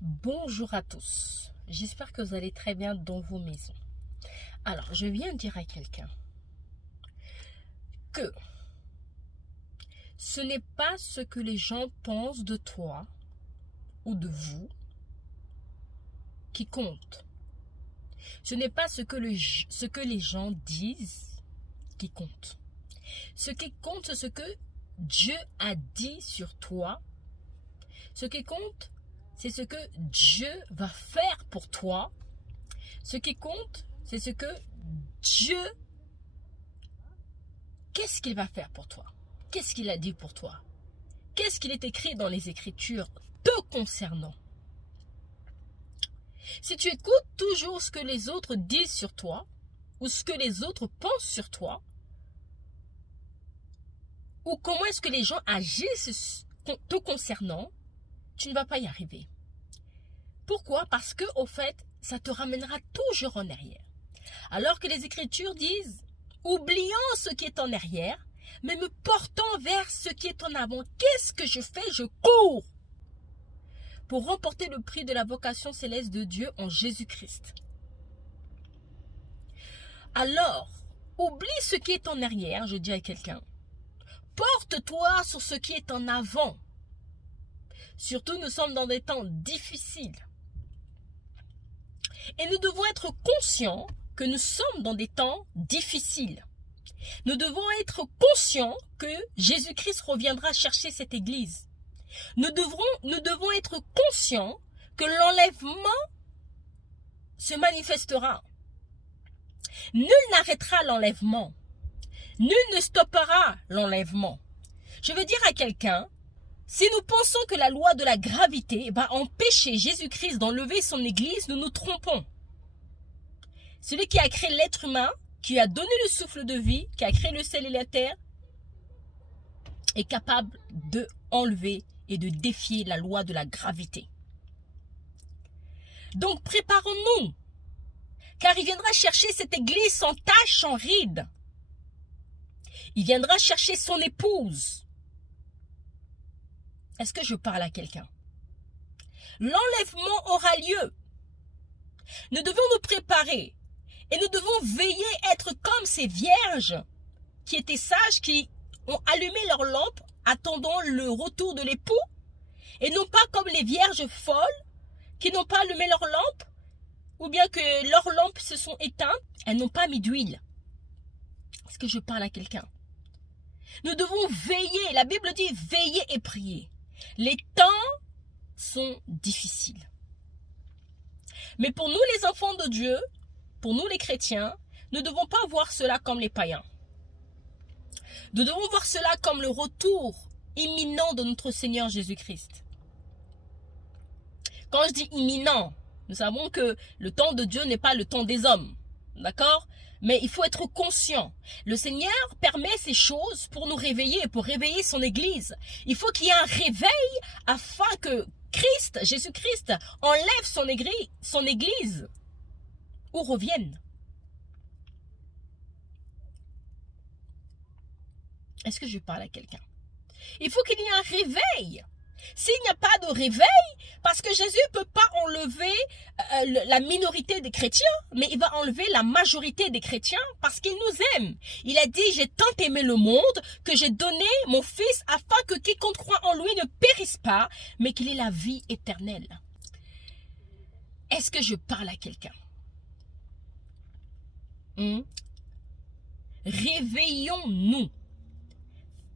Bonjour à tous, j'espère que vous allez très bien dans vos maisons. Alors, je viens de dire à quelqu'un que ce n'est pas ce que les gens pensent de toi ou de vous qui compte. Ce n'est pas ce que les gens disent qui compte. Ce qui compte, c'est ce que Dieu a dit sur toi. Ce qui compte, c'est ce que Dieu va faire pour toi. Ce qui compte, c'est ce que Dieu, qu'est-ce qu'il va faire pour toi? Qu'est-ce qu'il a dit pour toi? Qu'est-ce qu'il est écrit dans les Écritures te concernant? Si tu écoutes toujours ce que les autres disent sur toi, ou ce que les autres pensent sur toi, ou comment est-ce que les gens agissent te concernant, tu ne vas pas y arriver. Pourquoi? Parce que, au fait, ça te ramènera toujours en arrière. Alors que les Écritures disent, oubliant ce qui est en arrière, mais me portant vers ce qui est en avant. Qu'est-ce que je fais? Je cours pour remporter le prix de la vocation céleste de Dieu en Jésus-Christ. Alors, oublie ce qui est en arrière, je dis à quelqu'un. Porte-toi sur ce qui est en avant. Surtout, nous sommes dans des temps difficiles. Et nous devons être conscients que nous sommes dans des temps difficiles. Nous devons être conscients que Jésus-Christ reviendra chercher cette église. Nous devons être conscients que l'enlèvement se manifestera. Nul n'arrêtera l'enlèvement. Nul ne stoppera l'enlèvement. Je veux dire à quelqu'un, si nous pensons que la loi de la gravité va empêcher Jésus-Christ d'enlever son église, nous nous trompons. Celui qui a créé l'être humain, qui a donné le souffle de vie, qui a créé le ciel et la terre, est capable de enlever et de défier la loi de la gravité. Donc préparons-nous, car il viendra chercher cette église sans tache, sans ride. Il viendra chercher son épouse. Est-ce que je parle à quelqu'un? L'enlèvement aura lieu. Nous devons nous préparer et nous devons veiller à être comme ces vierges qui étaient sages, qui ont allumé leur lampe attendant le retour de l'époux, et non pas comme les vierges folles qui n'ont pas allumé leur lampe, ou bien que leurs lampes se sont éteintes, elles n'ont pas mis d'huile. Est-ce que je parle à quelqu'un? Nous devons veiller. La Bible dit veiller et prier. Les temps sont difficiles. Mais pour nous les enfants de Dieu, pour nous les chrétiens, nous ne devons pas voir cela comme les païens. Nous devons voir cela comme le retour imminent de notre Seigneur Jésus-Christ. Quand je dis imminent, nous savons que le temps de Dieu n'est pas le temps des hommes. D'accord? Mais il faut être conscient. Le Seigneur permet ces choses pour nous réveiller, pour réveiller son Église. Il faut qu'il y ait un réveil afin que Christ, Jésus-Christ, enlève son Église ou revienne. Est-ce que je parle à quelqu'un? Il faut qu'il y ait un réveil. S'il n'y a pas de réveil, parce que Jésus ne peut pas enlever la minorité des chrétiens, mais il va enlever la majorité des chrétiens parce qu'il nous aime. Il a dit, j'ai tant aimé le monde que j'ai donné mon Fils afin que quiconque croit en lui ne périsse pas, mais qu'il ait la vie éternelle. Est-ce que je parle à quelqu'un? Réveillons-nous.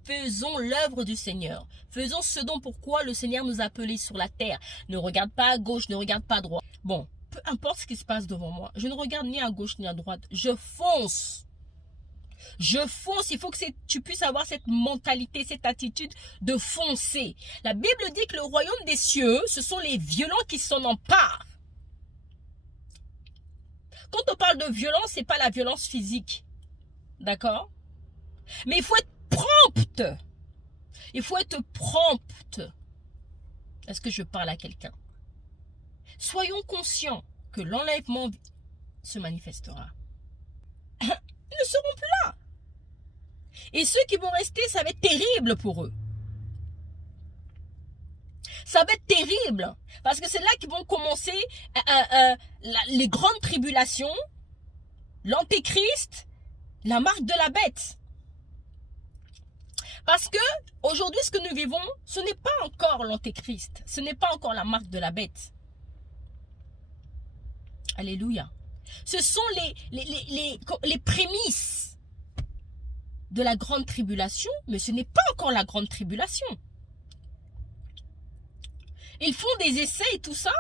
Faisons l'œuvre du Seigneur. Faisons ce dont pourquoi le Seigneur nous a appelés sur la terre. Ne regarde pas à gauche, ne regarde pas à droite. Bon, peu importe ce qui se passe devant moi. Je ne regarde ni à gauche ni à droite. Je fonce. Je fonce. Il faut que tu puisses avoir cette mentalité, cette attitude de foncer. La Bible dit que le royaume des cieux, ce sont les violents qui s'en emparent. Quand on parle de violence, ce n'est pas la violence physique. D'accord? Mais il faut être prompte. Il faut être prompte. Est-ce que je parle à quelqu'un? Soyons conscients que l'enlèvement se manifestera. Ils ne seront plus là. Et ceux qui vont rester, ça va être terrible pour eux. Ça va être terrible. Parce que c'est là qu'ils vont commencer les grandes tribulations, l'antéchrist, la marque de la bête. Parce que aujourd'hui, ce que nous vivons, ce n'est pas encore l'antéchrist. Ce n'est pas encore la marque de la bête. Alléluia. Ce sont les prémices de la grande tribulation, mais ce n'est pas encore la grande tribulation. Ils font des essais et tout ça,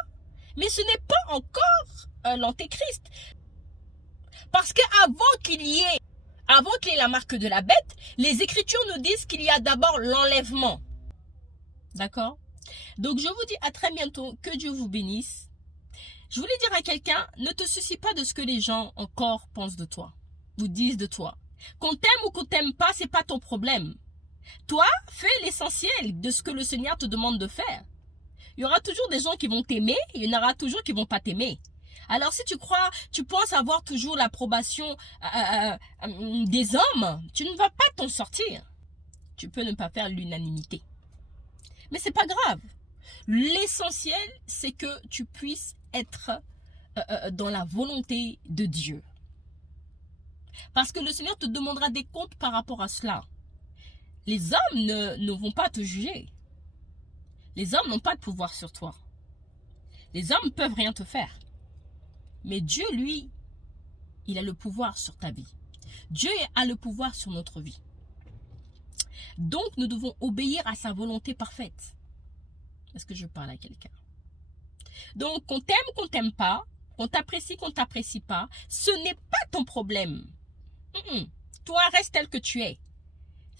mais ce n'est pas encore l'antéchrist. Parce qu'avant qu'il y ait la marque de la bête, les Écritures nous disent qu'il y a d'abord l'enlèvement. D'accord? Donc je vous dis à très bientôt, que Dieu vous bénisse. Je voulais dire à quelqu'un, ne te soucie pas de ce que les gens encore pensent de toi, ou disent de toi. Qu'on t'aime ou qu'on t'aime pas, c'est pas ton problème. Toi, fais l'essentiel de ce que le Seigneur te demande de faire. Il y aura toujours des gens qui vont t'aimer, et il y en aura toujours qui vont pas t'aimer. Alors si tu penses avoir toujours l'approbation des hommes, tu ne vas pas t'en sortir. Tu peux ne pas faire l'unanimité. Mais c'est pas grave. L'essentiel, c'est que tu puisses être dans la volonté de Dieu. Parce que le Seigneur te demandera des comptes par rapport à cela. Les hommes ne vont pas te juger. Les hommes n'ont pas de pouvoir sur toi. Les hommes ne peuvent rien te faire. Mais Dieu, lui, il a le pouvoir sur ta vie. Dieu a le pouvoir sur notre vie. Donc, nous devons obéir à sa volonté parfaite. Est-ce que je parle à quelqu'un? Donc, qu'on t'aime pas, qu'on t'apprécie pas, ce n'est pas ton problème. Toi, reste tel que tu es.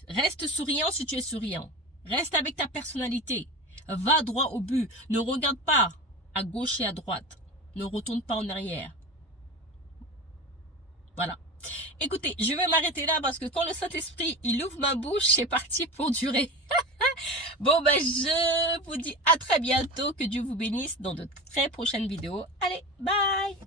Reste souriant si tu es souriant. Reste avec ta personnalité. Va droit au but. Ne regarde pas à gauche et à droite. Ne retourne pas en arrière. Voilà. Écoutez, je vais m'arrêter là parce que quand le Saint-Esprit, il ouvre ma bouche, c'est parti pour durer. Bon, ben, je vous dis à très bientôt. Que Dieu vous bénisse dans de très prochaines vidéos. Allez, bye!